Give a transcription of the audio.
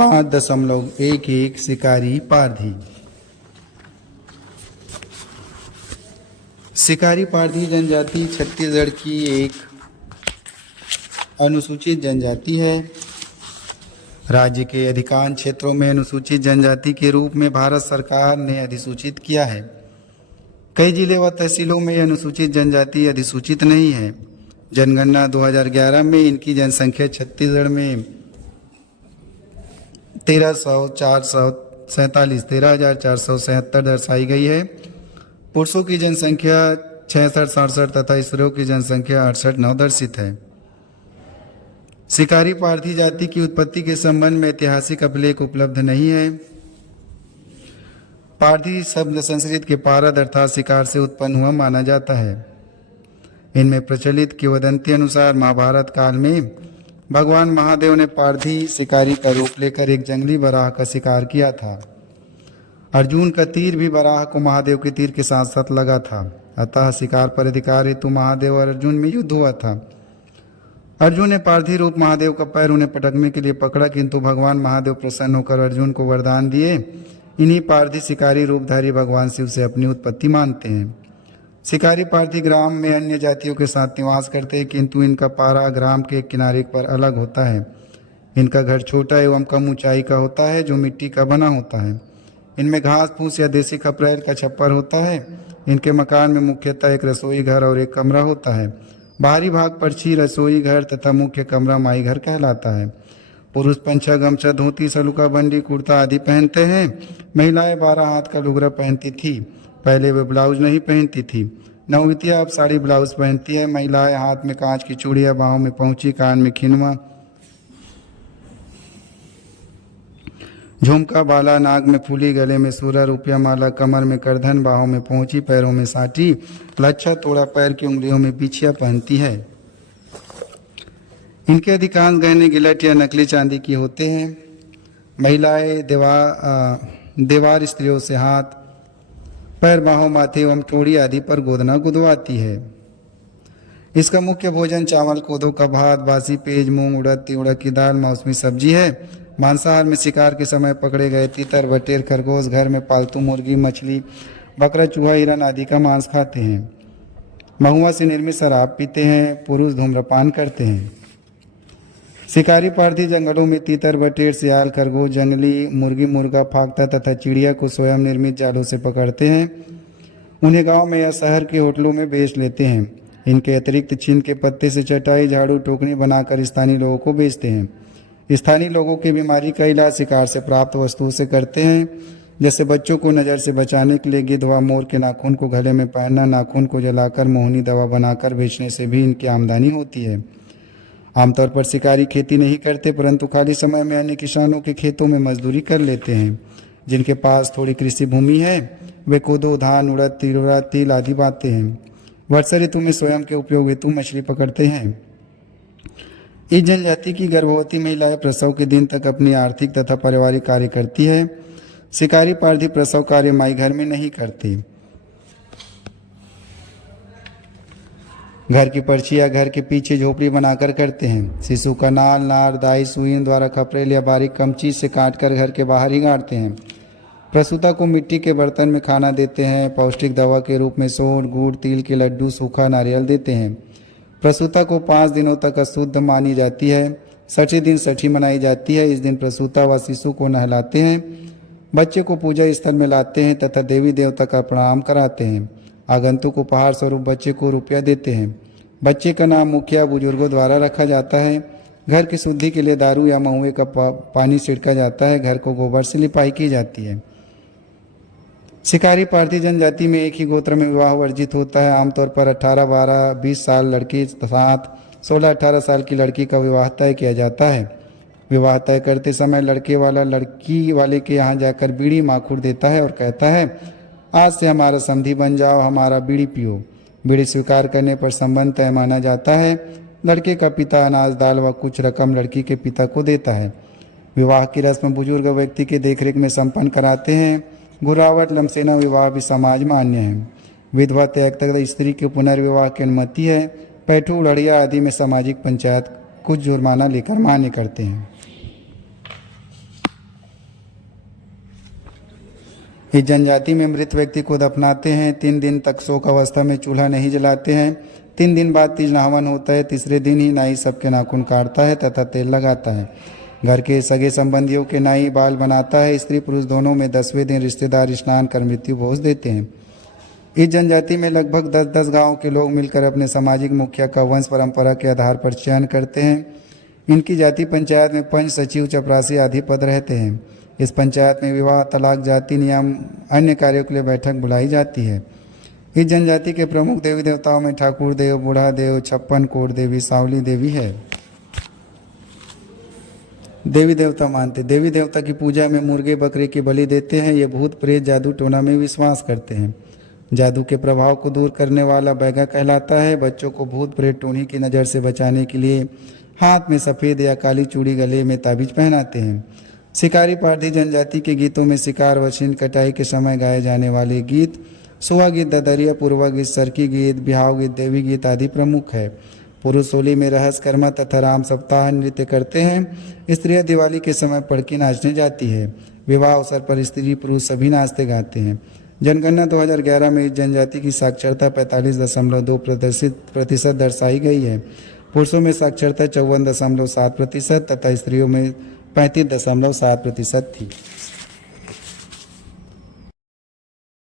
5.11 शिकारी पारधी। शिकारी पारधी जनजाति छत्तीसगढ़ की एक अनुसूचित जनजाति है। राज्य के अधिकांश क्षेत्रों में अनुसूचित जनजाति के रूप में भारत सरकार ने अधिसूचित किया है। कई जिले व तहसीलों में अनुसूचित जनजाति अधिसूचित नहीं है। जनगणना 2011 में इनकी जनसंख्या छत्तीसगढ़ में 13,477 दर्शाई गई है। पुरुषों की जनसंख्या 66-67 तथा स्त्रियों की जनसंख्या 68-9 दर्शित है। शिकारी पारधी जाति की उत्पत्ति के संबंध में ऐतिहासिक अभिलेख उपलब्ध नहीं है। पारधी शब्द संस्कृत के पारद अर्थात शिकार से उत्पन्न हुआ माना जाता है। इनमें प्रचलित किंवदंती अनुसार महाभारत काल में भगवान महादेव ने पारधी शिकारी का रूप लेकर एक जंगली बराह का शिकार किया था। अर्जुन का तीर भी बराह को महादेव के तीर के साथ साथ लगा था। अतः शिकार पर अधिकार हेतु महादेव और अर्जुन में युद्ध हुआ था। अर्जुन ने पारधी रूप महादेव का पैर उन्हें पटकने के लिए पकड़ा, किंतु भगवान महादेव प्रसन्न होकर अर्जुन को वरदान दिए। इन्हीं पारधी शिकारी रूपधारी भगवान शिव से अपनी उत्पत्ति मानते हैं। शिकारी पारधी ग्राम में अन्य जातियों के साथ निवास करते हैं, किंतु इनका पारा ग्राम के किनारे पर अलग होता है। इनका घर छोटा एवं कम ऊंचाई का होता है, जो मिट्टी का बना होता है। इनमें घास फूस या देसी खपरेल का छप्पर होता है। इनके मकान में मुख्यतः एक रसोई घर और एक कमरा होता है। बाहरी भाग परछी रसोई घर तथा मुख्य कमरा माई घर कहलाता है। पुरुष पंछा गमछा धोती सलुका बंडी कुर्ता आदि पहनते हैं। महिलाएं 12 हाथ का लुगरा पहनती थी। पहले वे ब्लाउज नहीं पहनती थी। नववितिया अब साड़ी ब्लाउज पहनती है। महिलाएं हाथ में कांच की चूड़ियां, बाहों में पहुंची, कान में खिनवा, झुमका, बाला, नाक में फूली, गले में सूरा, रुपया माला, कमर में करधन, बाहों में पहुंची, पैरों में साटी, लच्छा तोड़ा, पैर की उंगलियों में बिछिया पहनती है। इनके अधिकांश गहने गिलट या नकली चांदी की होते हैं। महिलाएं देवार स्त्रियों से हाथ, पैर, बाहों, माथे एवं ठोड़ी आदि पर गोदना गुदवाती है। इसका मुख्य भोजन चावल, कोदो का भात, बासी पेज, मूंग, उड़द, तिउड़ा की दाल, मौसमी सब्जी है। मांसाहार में शिकार के समय पकड़े गए तीतर, बटेर, खरगोश, घर में पालतू मुर्गी, मछली, बकरा, चूहा, हिरन आदि का मांस खाते हैं। महुआ से निर्मित शराब पीते हैं। पुरुष धूम्रपान करते हैं। शिकारी पारधी जंगलों में तीतर, बटेर, सियाल, खरगोश, जंगली मुर्गी, मुर्गा, फाख्ता तथा चिड़िया को स्वयं निर्मित जालों से पकड़ते हैं। उन्हें गांव में या शहर के होटलों में बेच लेते हैं। इनके अतिरिक्त छीन के पत्ते से चटाई, झाड़ू, टोकनी बनाकर स्थानीय लोगों को बेचते हैं। स्थानीय लोगों की बीमारी का इलाज शिकार से प्राप्त वस्तुओं से करते हैं। जैसे बच्चों को नज़र से बचाने के लिए गिद्ध व मोर के नाखून को गले में पहनना, नाखून को जलाकर मोहनी दवा बनाकर बेचने से भी इनकी आमदनी होती है। आमतौर पर शिकारी खेती नहीं करते, परंतु खाली समय में अन्य किसानों के खेतों में मजदूरी कर लेते हैं। जिनके पास थोड़ी कृषि भूमि है वे कोदो, धान, उड़द, तिलवा, तिल आदि बाते हैं। वर्षा ऋतु में स्वयं के उपयोग हेतु मछली पकड़ते हैं। इस जनजाति की गर्भवती महिलाएं प्रसव के दिन तक अपनी आर्थिक तथा पारिवारिक कार्य करती है। शिकारी पारधी प्रसव कार्य माई घर में नहीं करती। घर की पर्ची या घर के पीछे झोपड़ी बनाकर करते हैं। शिशु का नाल, नार, दाई, सुईन द्वारा खपरेल या बारीक कमची से काटकर घर के बाहर ही गाड़ते हैं। प्रसूता को मिट्टी के बर्तन में खाना देते हैं। पौष्टिक दवा के रूप में सोंठ, गुड़, तिल के लड्डू, सूखा नारियल देते हैं। प्रसूता को 5 दिनों तक अशुद्ध मानी जाती है। 6ठे दिन छठी मनाई जाती है। इस दिन प्रसूता व शिशु को नहलाते हैं, बच्चे को पूजा स्थल में लाते हैं तथा देवी देवता का प्रणाम कराते हैं। आगंतुक उपहार स्वरूप बच्चे को रुपया देते हैं। बच्चे का नाम मुखिया बुजुर्गों द्वारा रखा जाता है। घर की शुद्धि के लिए दारू या महुए का पानी छिड़का जाता है। घर को गोबर से लिपाई की जाती है। शिकारी पारधी जनजाति में एक ही गोत्र में विवाह वर्जित होता है। आमतौर पर 18, 12, 20 साल लड़की साथ 16, 18 साल की लड़की का विवाह तय किया जाता है। विवाह तय करते समय लड़के वाला लड़की वाले के यहाँ जाकर बीड़ी माखुर देता है और कहता है, आज से हमारा समधी बन जाओ, हमारा बीड़ी पियो। बीड़ी स्वीकार करने पर संबंध तय माना जाता है। लड़के का पिता अनाज, दाल व कुछ रकम लड़की के पिता को देता है। विवाह की रस्म बुजुर्ग व्यक्ति के देखरेख में संपन्न कराते हैं। घुरावट, लमसेना विवाह भी समाज में मान्य है। विधवा त्याग तक स्त्री के पुनर्विवाह की अनुमति है। पैठू, लड़िया आदि में सामाजिक पंचायत कुछ जुर्माना लेकर मान्य करते हैं। इस जनजाति में मृत व्यक्ति को दफनाते हैं। 3 दिन तक शोक अवस्था में चूल्हा नहीं जलाते हैं। 3 दिन बाद तीज हवन होता है। तीसरे दिन ही नाई सबके नाखून काटता है तथा तेल लगाता है। घर के सगे संबंधियों के नाई बाल बनाता है। स्त्री पुरुष दोनों में 10वें दिन रिश्तेदार स्नान कर मृत्यु भोज देते हैं। इस जनजाति में लगभग 10-10 गांव के लोग मिलकर अपने सामाजिक मुखिया का वंश परंपरा के आधार पर चयन करते हैं। इनकी जाति पंचायत में पंच, सचिव, चपरासी आदि पद रहते हैं। इस पंचायत में विवाह, तलाक, जाति नियम, अन्य कार्यों के लिए बैठक बुलाई जाती है। इस जनजाति के प्रमुख देवी देवताओं में ठाकुर देव, बूढ़ा देव, 56 कोट देवी, सावली देवी है। देवी देवता मानते, देवी देवता की पूजा में मुर्गे बकरे की बलि देते हैं। ये भूत प्रेत, जादू टोना में विश्वास करते हैं। जादू के प्रभाव को दूर करने वाला बैगा कहलाता है। बच्चों को भूत प्रेत टोनी की नज़र से बचाने के लिए हाथ में सफ़ेद या काली चूड़ी, गले में ताबीज पहनाते हैं। शिकारी पारधी जनजाति के गीतों में शिकार व शीन कटाई के समय गाए जाने वाले गीत सुहा गीत, ददरिया, पूर्वा गीत, सरकी गीत, बिहाव गीत, देवी गीत आदि प्रमुख है। पुरुष होली में रहस्कर्मा तथा राम सप्ताह नृत्य करते हैं। स्त्रियां दिवाली के समय पड़की नाचने जाती है। विवाह अवसर पर स्त्री पुरुष सभी नाचते गाते हैं। जनगणना 2011 में इस जनजाति की साक्षरता 45.2% दर्शाई गई है। पुरुषों में साक्षरता 54.7% तथा स्त्रियों में 35.7% थी।